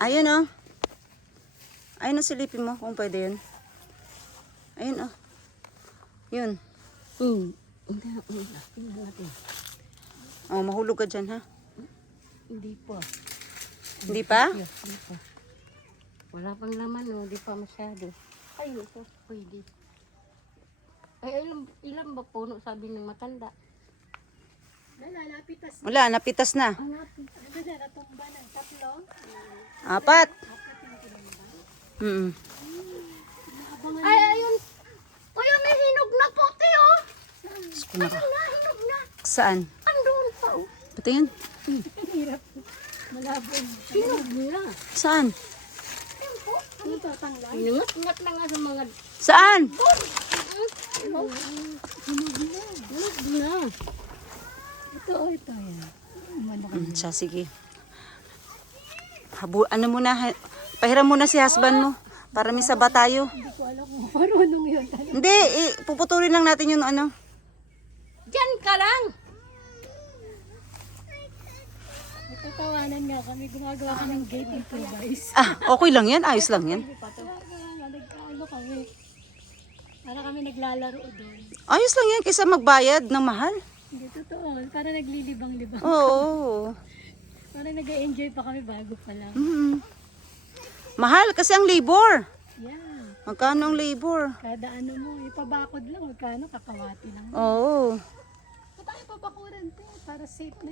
Ayun oh. Ayun oh, silipin mo kung pwede yun. Ayun oh. Yun. Tingnan natin. Oh, mahulog ka dyan ha. Hindi pa. Hindi pa? Hindi pa. Wala pang laman, no? Hindi pa masyado. Ay, ito. Pwede. Ay, ilan ba puno sabi ng matanda? Nalalapitas. Wala, napitas na. Ang natin. Ano na, natumba ng 3. 4. Ay, ayun. Kuya, may hinog na puti, oh. Hinog na. Saan? Andun pa, oh. Pati yan. Hirap. Malabong. Hinog na. Saan? Ayun po. Ano tatanglan? Ingat-ingat na nga sa mga... Saan? Hinog na. Ito, ito yan. Siya, sige. Ano muna, pahiram muna si husband mo. Para may saba tayo. Hindi ko alam kung marunong yun. Hindi, puputulin lang natin yung ano. Diyan ka lang. Nagtatawanan nga kami. Gumagawa ka ng gate improvise. Ah, okay lang yan. Ayos lang yan. Nagkaano kami. Para kami naglalaro doon. Ayos lang yan kaysa magbayad ng mahal. Hindi totoo. Para naglilibang-libang. Oo. Para nag-enjoy pa kami bago pa lang. Mahal kasi ang labor. Yeah. Magkano ang labor? Kada ano mo, ipabakod lang. Magkano kakawati lang. Oo. Ba't tayo pabakuran to? Para safe na